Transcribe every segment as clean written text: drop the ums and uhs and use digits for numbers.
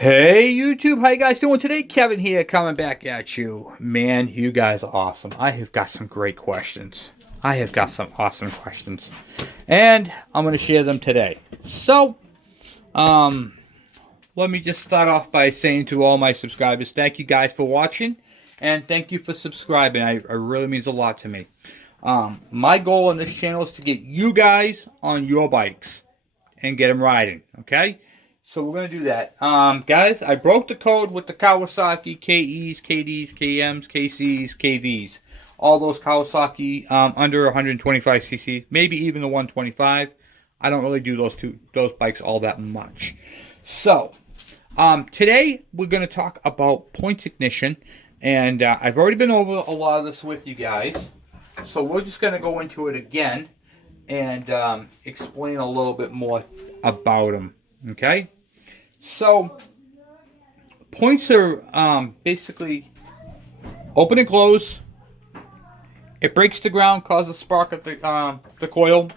Hey YouTube, how you guys doing today? Kevin here, coming back at you. Man, you guys are awesome. I have got some great questions. I have got some awesome questions. And I'm going to share them today. So, let me just start off by saying to all my subscribers, thank you guys for watching. And thank you for subscribing. It really means a lot to me. My goal on this channel is to get you guys on your bikes and get them riding, okay? So we're going to do that. Guys, I broke the code with the Kawasaki KEs, KDs, KMs, KCs, KVs. All those Kawasaki under 125cc, maybe even the 125. I don't really do those bikes all that much. So, today we're going to talk about points ignition. And I've already been over a lot of this with you guys. So we're just going to go into it again and explain a little bit more about them. Okay? So, points are basically open and close. It breaks the ground, causes a spark at the coil,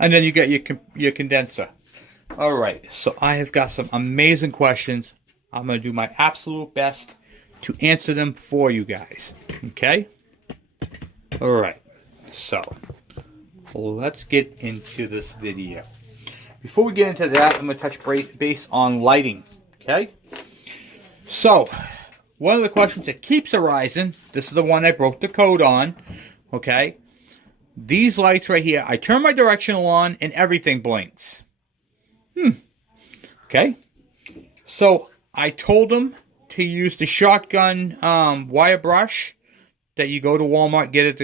and then you get your condenser. All right, so I have got some amazing questions. I'm going to do my absolute best to answer them for you guys. Okay? All right, so let's get into this video. Before we get into that, I'm going to touch base on lighting, okay? So, one of the questions that keeps arising, this is the one I broke the code on, okay? These lights right here, I turn my directional on and everything blinks. Okay? So, I told them to use the shotgun wire brush that you go to Walmart, get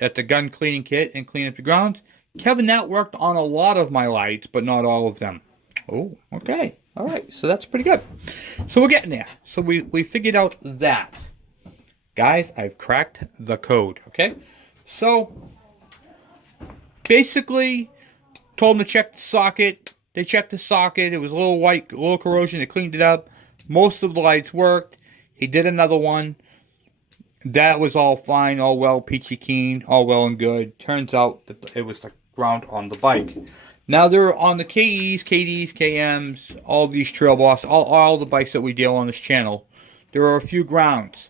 at the gun cleaning kit and clean up the grounds. Kevin, that worked on a lot of my lights, but not all of them. Oh, okay. All right, so that's pretty good. So we're getting there. So we figured out that. Guys, I've cracked the code, okay? So, basically, told them to check the socket. They checked the socket. It was a little white, a little corrosion. They cleaned it up. Most of the lights worked. He did another one. That was all fine, all well, peachy keen, all well and good. Turns out that it was the ground on the bike. Now they're on the KEs, KDs, KMs, all these Trail Boss, all the bikes that we deal on this channel. There are a few grounds.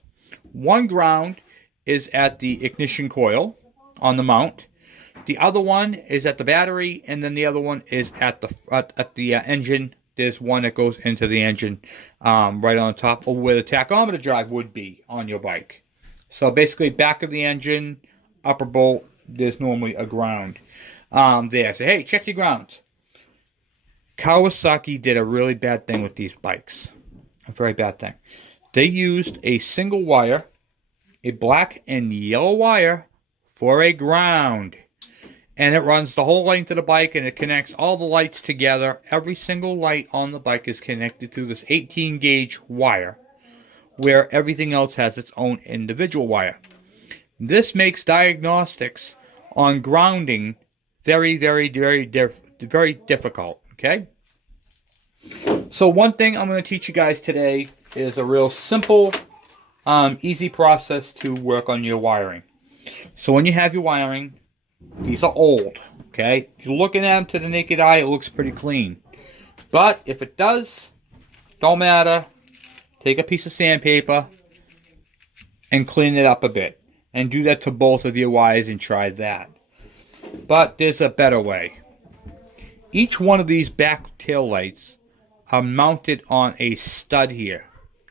One ground is at the ignition coil on the mount. The other one is at the battery, and then the other one is at the engine. There's one that goes into the engine right on top of where the tachometer drive would be on your bike. So basically, back of the engine, upper bolt, there's normally a ground there. So hey, check your grounds. Kawasaki did a really bad thing with these bikes. A very bad thing. They used a single wire, a black and yellow wire, for a ground. And it runs the whole length of the bike, and it connects all the lights together. Every single light on the bike is connected through this 18-gauge wire, where everything else has its own individual wire. This makes diagnostics on grounding very, very, very difficult, okay? So one thing I'm going to teach you guys today is a real simple, easy process to work on your wiring. So when you have your wiring, these are old, okay? If you're looking at them to the naked eye, it looks pretty clean. But if it does, don't matter. Take a piece of sandpaper and clean it up a bit. And do that to both of your wires and try that. But there's a better way. Each one of these back tail lights are mounted on a stud here.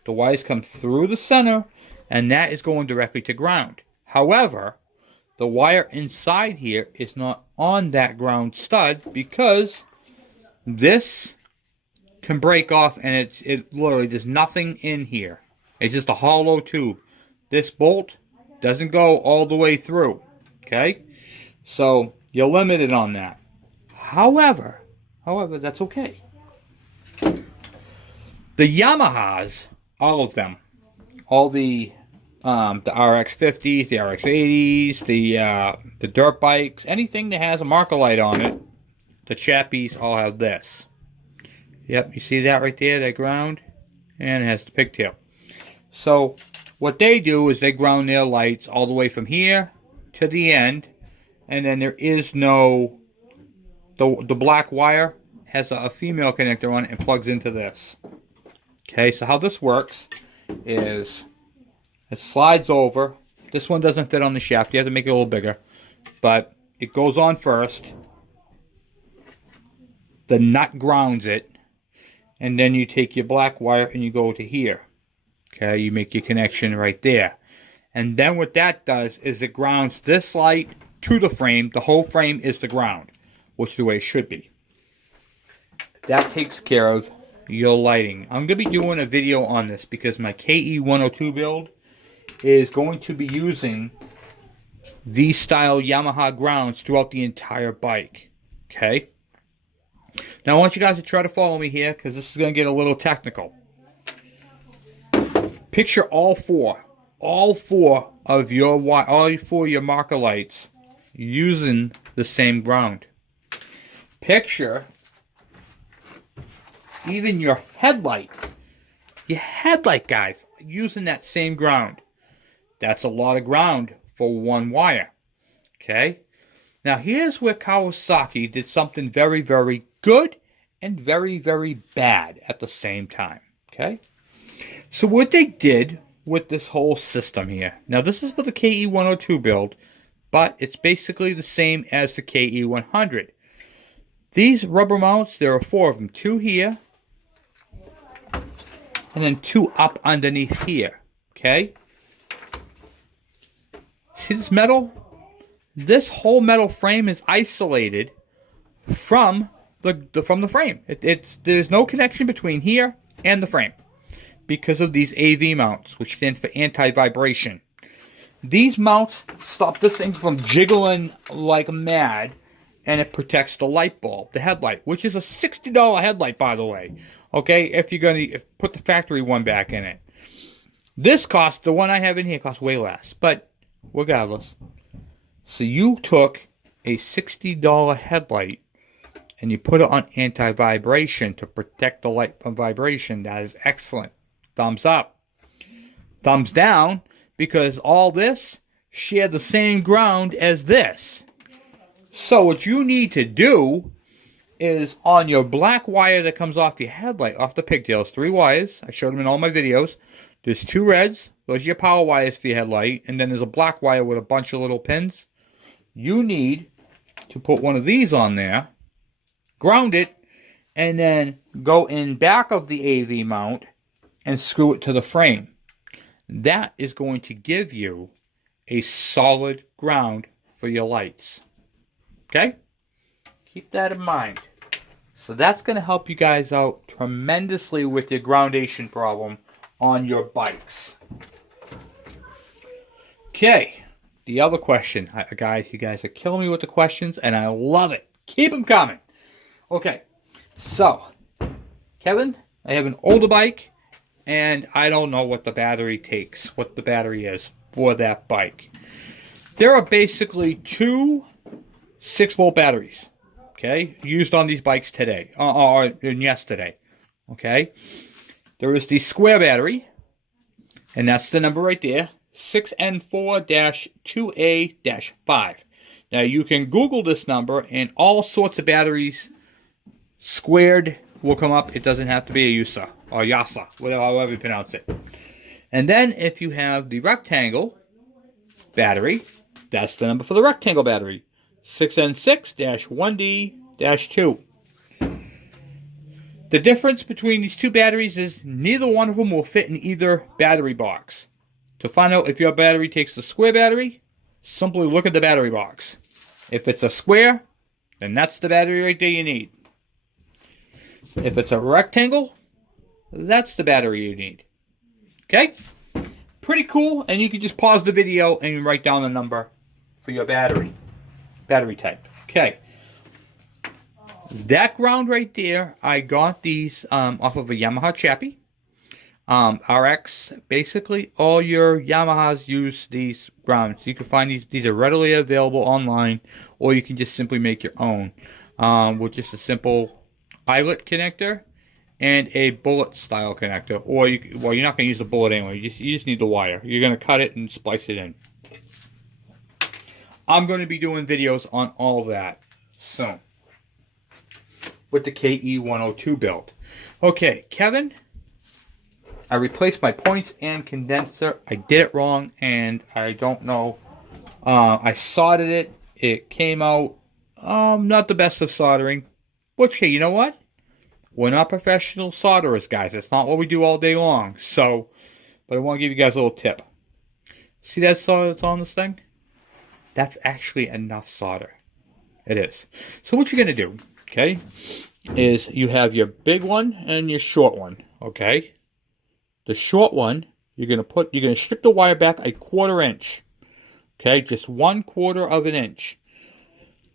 The wires come through the center, and that is going directly to ground. However, the wire inside here is not on that ground stud because this can break off, and it literally, there's nothing in here. It's just a hollow tube. This bolt doesn't go all the way through, okay? So you're limited on that. However, that's okay. The Yamahas, all of them, all the RX-50s, the RX-80s, the dirt bikes, anything that has a marker light on it, the chappies all have this. Yep, you see that right there, that ground? And it has the pigtail. So, what they do is they ground their lights all the way from here to the end. And then there is no... The black wire has a female connector on it and plugs into this. Okay, so how this works is it slides over. This one doesn't fit on the shaft. You have to make it a little bigger. But it goes on first. The nut grounds it. And then you take your black wire and you go to here. Okay, you make your connection right there. And then what that does is it grounds this light to the frame. The whole frame is the ground, which is the way it should be. That takes care of your lighting. I'm going to be doing a video on this because my KE102 build is going to be using these style Yamaha grounds throughout the entire bike. Okay? Now I want you guys to try to follow me here because this is going to get a little technical. Picture all four of your marker lights using the same ground. Picture even your headlight guys, using that same ground. That's a lot of ground for one wire. Okay? Now here's where Kawasaki did something very, very good and very, very bad at the same time. Okay? So what they did with this whole system here. Now this is for the KE102 build, but it's basically the same as the KE100. These rubber mounts, there are 4 of them. 2 here, and then 2 up underneath here. Okay? See this metal? This whole metal frame is isolated from the frame. There's no connection between here and the frame because of these AV mounts, which stands for anti-vibration. These mounts stop this thing from jiggling like mad, and it protects the light bulb, the headlight, which is a $60 headlight, by the way. Okay, if you're going to put the factory one back in it. This cost, the one I have in here, costs way less. But regardless. So you took a $60 headlight and you put it on anti-vibration to protect the light from vibration. That is excellent. Thumbs up. Thumbs down, because all this share the same ground as this. So what you need to do is on your black wire that comes off your headlight, off the pigtails, 3 wires. I showed them in all my videos. There's 2 reds. Those are your power wires for your headlight. And then there's a black wire with a bunch of little pins. You need to put one of these on there, ground it, and then go in back of the AV mount and screw it to the frame. That is going to give you a solid ground for your lights. Okay? Keep that in mind. So that's going to help you guys out tremendously with your groundation problem on your bikes. Okay, the other question. Guys, you guys are killing me with the questions, and I love it. Keep them coming. Okay, so, Kevin, I have an older bike, and I don't know what the battery takes, what the battery is for that bike. There are basically 2 6-volt batteries. Okay, used on these bikes today, or yesterday. Okay, there is the square battery, and that's the number right there, 6N4-2A-5. Now you can Google this number, and all sorts of batteries squared will come up. It doesn't have to be a YUSA or YASA, however you pronounce it. And then if you have the rectangle battery, that's the number for the rectangle battery. 6N6-1D-2. The difference between these 2 batteries is neither one of them will fit in either battery box. To find out if your battery takes the square battery, simply look at the battery box. If it's a square, then that's the battery right there you need. If it's a rectangle, that's the battery you need. Okay? Pretty cool, and you can just pause the video and write down the number for your battery type. Okay. That ground right there, I got these off of a Yamaha Chappie. RX, basically, all your Yamahas use these grounds. You can find these are readily available online, or you can just simply make your own with just a simple eyelet connector and a bullet style connector. Or you're not going to use the bullet anyway. You just need the wire. You're going to cut it and splice it in. I'm going to be doing videos on all that soon with the KE102 build. Okay, Kevin, I replaced my points and condenser. I did it wrong, and I don't know. I soldered it. It came out not the best of soldering. Which, hey, you know what? We're not professional solderers, guys. It's not what we do all day long. So, but I want to give you guys a little tip. See that solder that's on this thing? That's actually enough solder. It is. So what you're going to do, okay, is you have your big one and your short one, okay? The short one, you're going to strip the wire back a 1/4 inch. Okay, just 1/4 of an inch.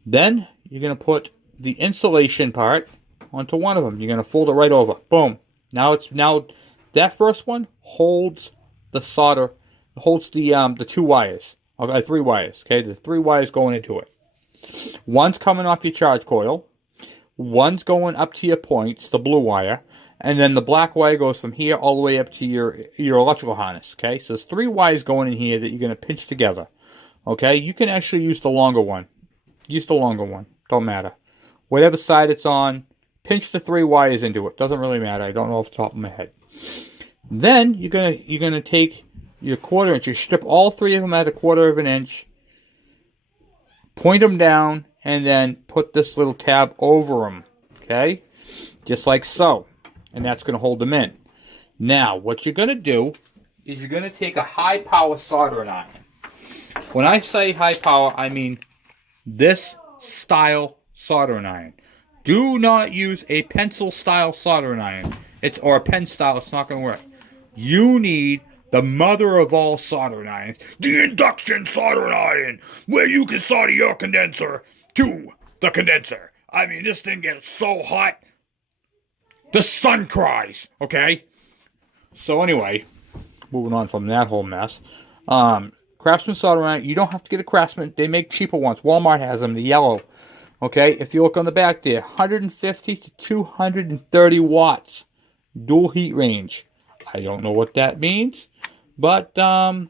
Then you're going to put the insulation part onto one of them. You're going to fold it right over. Boom. Now that first one holds the solder, holds the 2 wires. Okay, 3 wires. Okay, there's 3 wires going into it. One's coming off your charge coil. One's going up to your points, the blue wire. And then the black wire goes from here all the way up to your electrical harness. Okay, so there's 3 wires going in here that you're going to pinch together. Okay, you can actually use the longer one. Use the longer one. Don't matter. Whatever side it's on, pinch the 3 wires into it. Doesn't really matter. I don't know off the top of my head. Then you're gonna take your 1/4 inch. You strip all 3 of them at a 1/4 of an inch. Point them down, and then put this little tab over them. Okay, just like so. And that's going to hold them in. Now, what you're going to do is you're going to take a high power soldering iron. When I say high power, I mean this style soldering iron. Do not use a pencil style soldering iron. Or a pen style, it's not going to work. You need the mother of all soldering irons, the induction soldering iron, where you can solder your condenser to the condenser. I mean, this thing gets so hot. The sun cries, okay? So anyway, moving on from that whole mess. Craftsman soldering iron, you don't have to get a Craftsman. They make cheaper ones. Walmart has them, the yellow. Okay, if you look on the back there, 150 to 230 watts. Dual heat range. I don't know what that means. But, because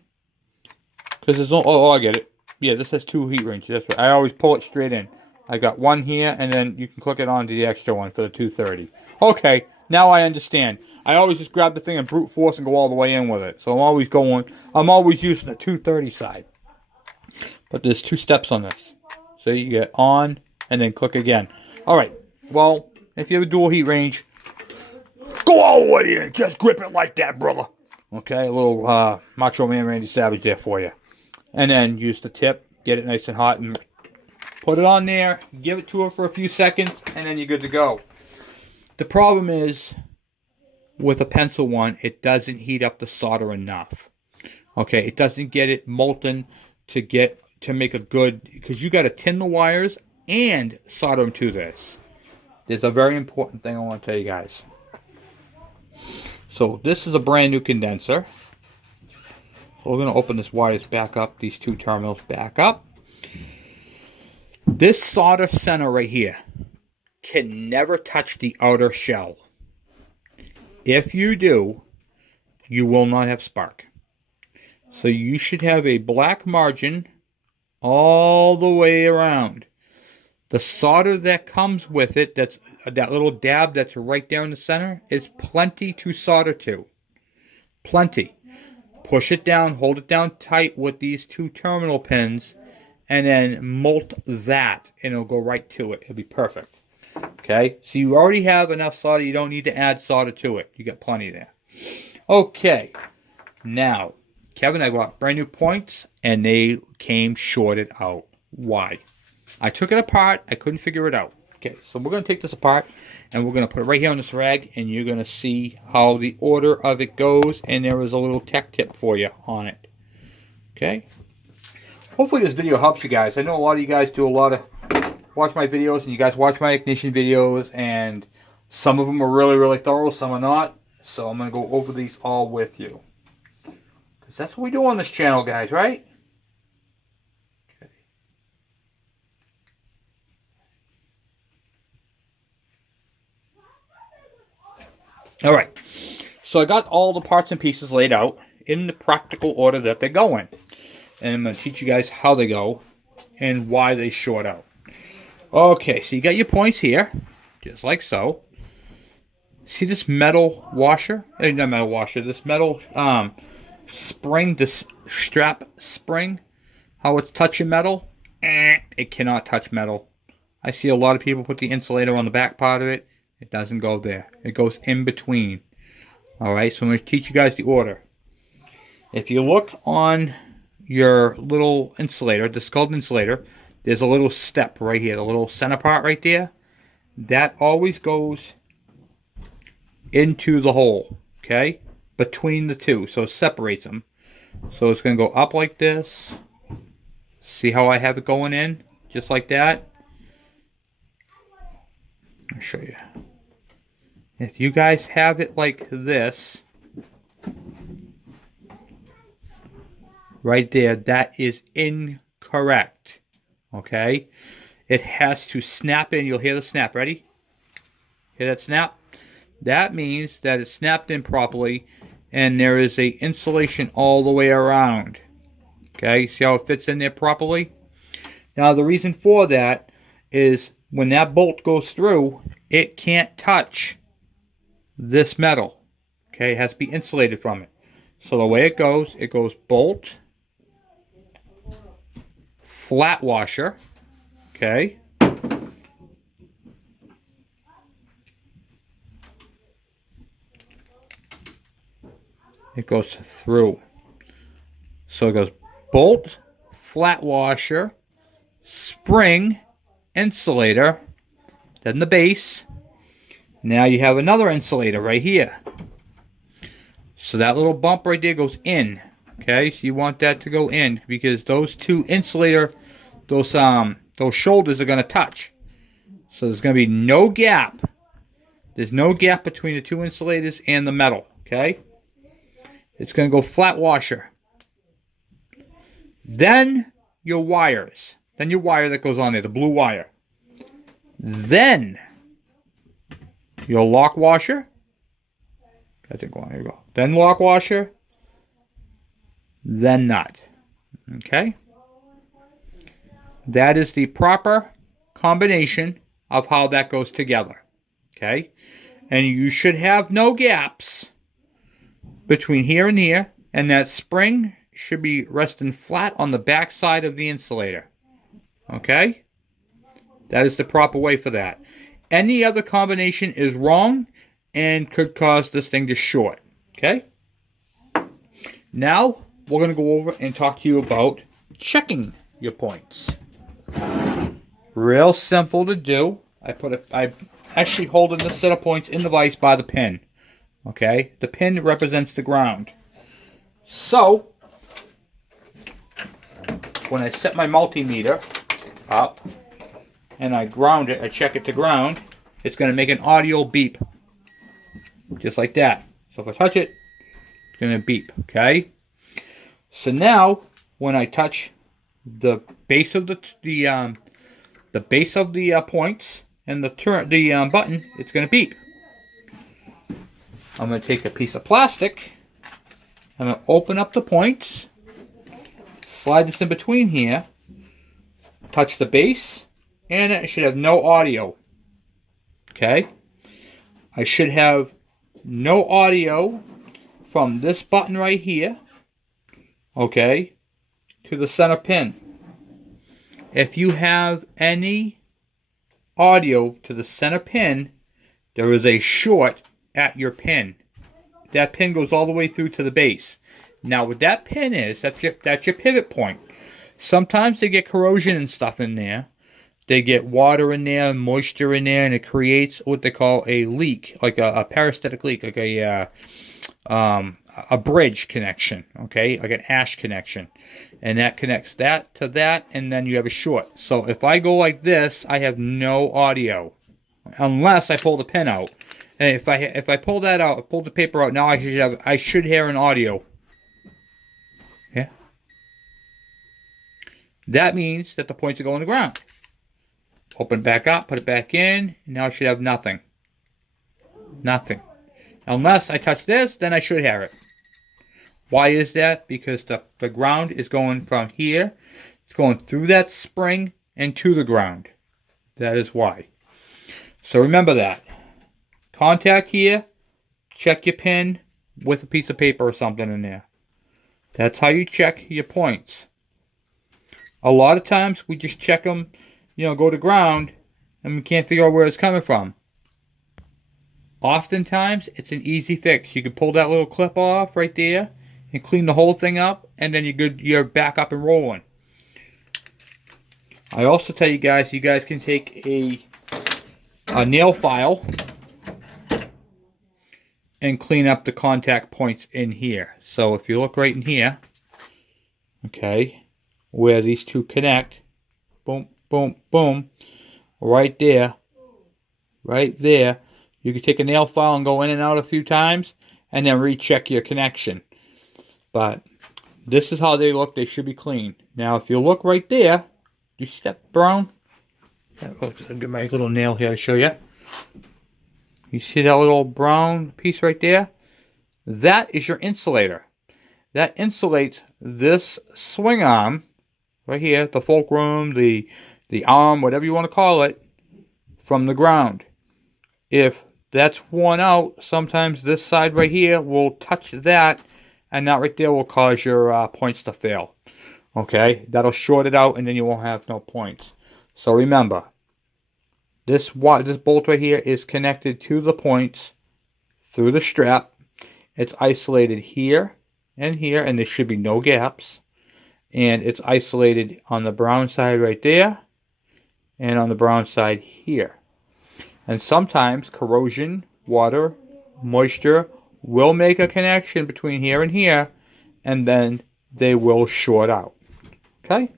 there's no, oh, I get it. Yeah, this has 2 heat ranges. That's right. I always pull it straight in. I got one here, and then you can click it onto the extra one for the 230. Okay, now I understand. I always just grab the thing and brute force and go all the way in with it. So I'm always using the 230 side. But there's 2 steps on this. So you get on, and then click again. Alright, well, if you have a dual heat range, go all the way in. Just grip it like that, brother. Okay, a little Macho Man Randy Savage there for you. And then use the tip, get it nice and hot, and put it on there, give it to her for a few seconds, and then you're good to go. The problem is, with a pencil one, it doesn't heat up the solder enough. Okay, it doesn't get it molten to make a good, because you got to tin the wires and solder them to this. There's a very important thing I want to tell you guys. So this is a brand new condenser. So we're going to open this wires back up, these 2 terminals back up. This solder center right here can never touch the outer shell. If you do, you will not have spark. So you should have a black margin all the way around. The solder that comes with it, that's that little dab that's right there in the center, is plenty to solder to. Plenty. Push it down, hold it down tight with these 2 terminal pins, and then molt that, and it'll go right to it. It'll be perfect. Okay, so you already have enough solder. You don't need to add solder to it. You got plenty there. Okay, now, Kevin, I bought brand new points, and they came shorted out. Why? I took it apart. I couldn't figure it out. Okay, so we're going to take this apart, and we're going to put it right here on this rag, and you're going to see how the order of it goes, and there is a little tech tip for you on it. Okay? Hopefully this video helps you guys. I know a lot of you guys do watch my videos, and you guys watch my ignition videos, and some of them are really, really thorough, some are not. So I'm going to go over these all with you. Because that's what we do on this channel, guys, right? Okay. Alright, so I got all the parts and pieces laid out in the practical order that they go in. And I'm going to teach you guys how they go and why they short out. Okay, so you got your points here, just like so. See this metal washer? Not metal washer. This metal spring, this strap spring. How it's touching metal? It cannot touch metal. I see a lot of people put the insulator on the back part of it. It doesn't go there. It goes in between. Alright, so I'm going to teach you guys the order. If you look on your little insulator, the scalded insulator, there's a little step right here, the little center part right there. That always goes into the hole, okay? Between the two, so it separates them. So it's going to go up like this. See how I have it going in? Just like that. I'll show you. If you guys have it like this, right there, that is incorrect. Okay? It has to snap in. You'll hear the snap. Ready? Hear that snap? That means that it's snapped in properly and there is a insulation all the way around. Okay? See how it fits in there properly? Now the reason for that is when that bolt goes through, it can't touch this metal. Okay? It has to be insulated from it. So the way it goes bolt, flat washer, okay? It goes through. So it goes bolt, flat washer, spring, insulator, then the base. Now you have another insulator right here. So that little bump right there goes in. Okay, so you want that to go in because those two insulator, those shoulders are going to touch. So there's going to be no gap. There's no gap between the two insulators and the metal. Okay, it's going to go flat washer. Then your wires. Then your wire that goes on there, the blue wire. Then your lock washer. That didn't go on. Here you go. Then lock washer. Then nut. Okay? That is the proper combination of how that goes together. Okay? And you should have no gaps between here and here. And that spring should be resting flat on the back side of the insulator. Okay? That is the proper way for that. Any other combination is wrong and could cause this thing to short. Okay? Now, we're going to go over and talk to you about checking your points. Real simple to do. I actually holding this set of points in the vise by the pin. Okay? The pin represents the ground. So, when I set my multimeter up and I ground it, I check it to ground, it's going to make an audio beep. Just like that. So if I touch it, it's going to beep. Okay? So now, when I touch the base of the base of the points and the button, it's going to beep. I'm going to take a piece of plastic. I'm going to open up the points, slide this in between here, touch the base, and it should have no audio. Okay? I should have no audio from this button right here, okay, to the center pin. If you have any audio to the center pin, there is a short at your pin. That pin goes all the way through to the base. Now what that pin is, that's your pivot point. Sometimes they get corrosion and stuff in there. They get water in there, moisture in there, and it creates what they call a leak, like a parasitic leak, like a bridge connection, okay, like an ash connection. And that connects that to that, and then you have a short. So if I go like this, I have no audio, unless I pull the pin out. And if I pull that out, pull the paper out, now I should hear an audio. Yeah. That means that the points are going to ground. Open back up, put it back in, and now I should have nothing. Nothing. Unless I touch this, then I should hear it. Why is that? Because the ground is going from here. It's going through that spring and to the ground. That is why. So remember that. contact here, check your pin with a piece of paper or something in there. That's how you check your points. A lot of times we just check them, go to ground, and we can't figure out where it's coming from. Oftentimes, it's an easy fix. You can pull that little clip off right there and clean the whole thing up, and then you're back up and rolling. I also tell you guys can take a nail file and clean up the contact points in here. So if you look right in here, okay, where these two connect, boom, boom, boom, right there, you can take a nail file and go in and out a few times and then recheck your connection. But this is how they look. They should be clean. Now if you look right there, you see that brown? I'll get my little nail here to show you. You see that little brown piece right there? That is your insulator. That insulates this swing arm right here, the fulcrum, the arm, whatever you want to call it, from the ground. If that's worn out, sometimes this side right here will touch that, and that right there will cause your points to fail. Okay, that'll short it out, and then you won't have no points. So remember, this bolt right here is connected to the points through the strap. It's isolated here and here, and there should be no gaps. And it's isolated on the brown side right there, and on the brown side here. And sometimes corrosion, water, moisture will make a connection between here and here, and then they will short out. Okay?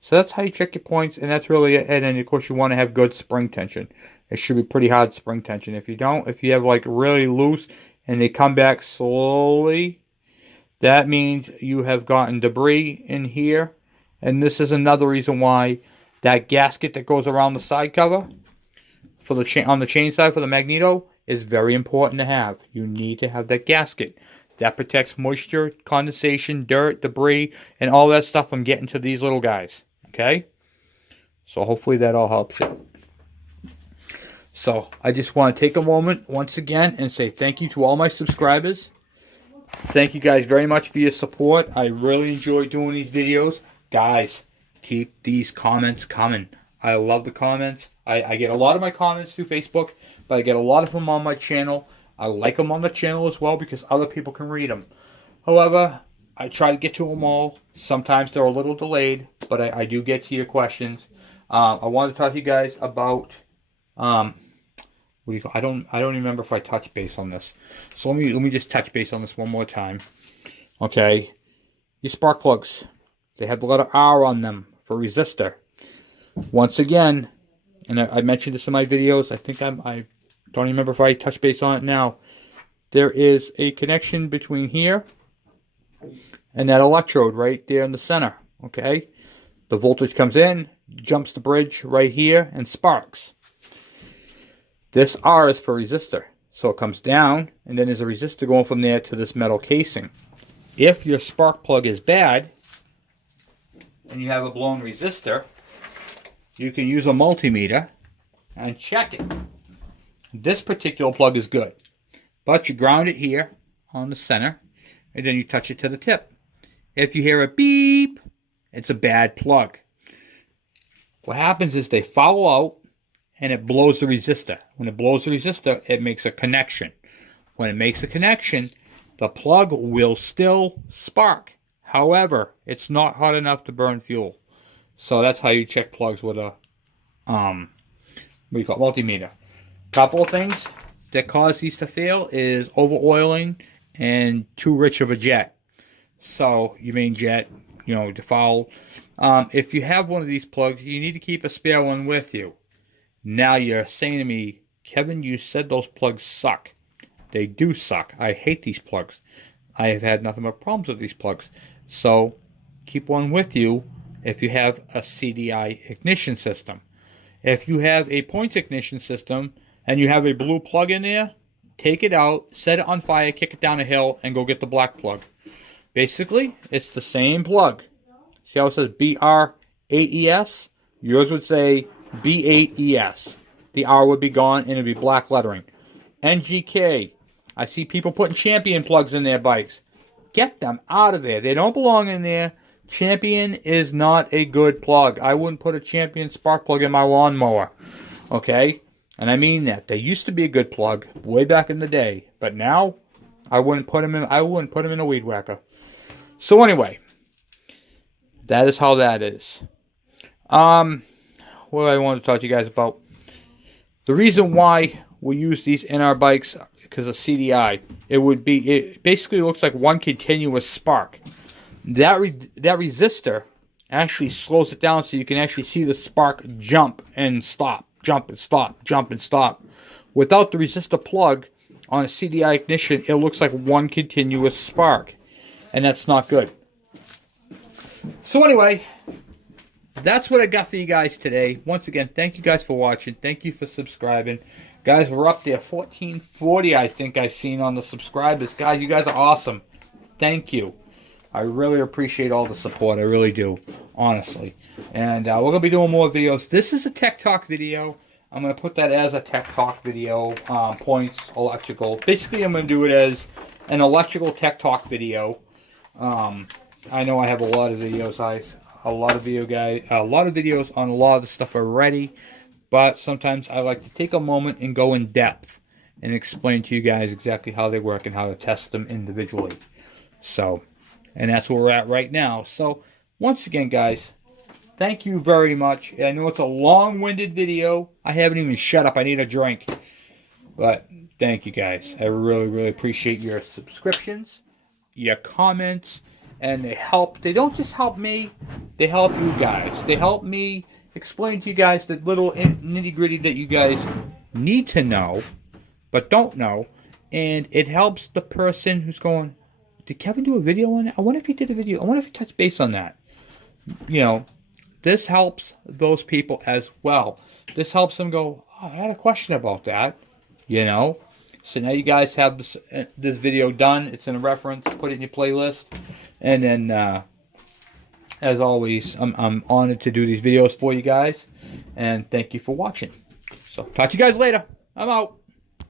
So that's how you check your points, and that's really it. And then, of course, you want to have good spring tension. It should be pretty hard spring tension. If you don't, if you have like really loose and they come back slowly, that means you have gotten debris in here. And this is another reason why that gasket that goes around the side cover for the on the chain side for the magneto is very important to have. You need to have that gasket. That protects moisture, condensation, dirt, debris, and all that stuff from getting to these little guys. Okay? So hopefully that all helps you. So I just want to take a moment once again and say thank you to all my subscribers. Thank you guys very much for your support. I really enjoy doing these videos. Guys, keep these comments coming. I love the comments. I get a lot of my comments through Facebook, but I get a lot of them on my channel. I like them on the channel as well because other people can read them. However, I try to get to them all. Sometimes they're a little delayed, but I do get to your questions. I want to talk to you guys about what do you call? I don't remember if I touched base on this. So let me just touch base on this one more time. Okay, your spark plugs, they have the letter R on them for resistor. Once again, and I mentioned this in my videos. I think I don't remember if I touch base on it now. There is a connection between here and that electrode right there in the center. Okay, the voltage comes in, jumps the bridge right here, and sparks. This R is for resistor. So it comes down, and then there's a resistor going from there to this metal casing. If your spark plug is bad, and you have a blown resistor, you can use a multimeter and check it. This particular plug is good. But you ground it here on the center, and then you touch it to the tip. If you hear a beep, it's a bad plug. What happens is they foul out, and it blows the resistor. When it blows the resistor, it makes a connection. When it makes a connection, the plug will still spark. However, it's not hot enough to burn fuel. So that's how you check plugs with a multimeter. Couple of things that cause these to fail is over-oiling and too rich of a jet. So your main jet, to foul. If you have one of these plugs, you need to keep a spare one with you. Now you're saying to me, Kevin, you said those plugs suck. They do suck. I hate these plugs. I have had nothing but problems with these plugs. So keep one with you if you have a CDI ignition system. If you have a points ignition system and you have a blue plug in there, take it out, set it on fire, kick it down a hill, and go get the black plug. Basically, it's the same plug. See how it says BR8ES? Yours would say B8ES. The R would be gone and it would be black lettering. NGK. I see people putting Champion plugs in their bikes. Get them out of there. They don't belong in there. Champion is not a good plug. I wouldn't put a Champion spark plug in my lawnmower. Okay? And I mean that. They used to be a good plug way back in the day. But now, I wouldn't put them in a weed whacker. So anyway, that is how that is. What I wanted to talk to you guys about. The reason why we use these in our bikes because of CDI, it basically looks like one continuous spark. That resistor actually slows it down so you can actually see the spark jump and stop, jump and stop, jump and stop. Without the resistor plug on a CDI ignition, it looks like one continuous spark, and that's not good. So anyway, that's what I got for you guys today. Once again, thank you guys for watching. Thank you for subscribing. Guys, we're up there. 1440, I think I've seen on the subscribers. Guys, you guys are awesome. Thank you. I really appreciate all the support. I really do, honestly. And we're going to be doing more videos. This is a Tech Talk video. I'm going to put that as a Tech Talk video. Points, electrical. Basically, I'm going to do it as an electrical Tech Talk video. I know I have a lot of videos, a lot of videos on a lot of the stuff already, but sometimes I like to take a moment and go in depth and explain to you guys exactly how they work and how to test them individually. So, and that's where we're at right now. So, once again, guys, thank you very much. I know it's a long-winded video. I haven't even shut up. I need a drink. But thank you, guys. I really, really appreciate your subscriptions, your comments, and they help. They don't just help me. They help you guys. They help me explain to you guys the little nitty-gritty that you guys need to know, but don't know. And it helps the person who's going, did Kevin do a video on it? I wonder if he did a video. I wonder if he touched base on that. You know, this helps those people as well. This helps them go, oh, I had a question about that. You know? So now you guys have this video done. It's in a reference. Put it in your playlist. And then, as always, I'm honored to do these videos for you guys. And thank you for watching. So, talk to you guys later. I'm out.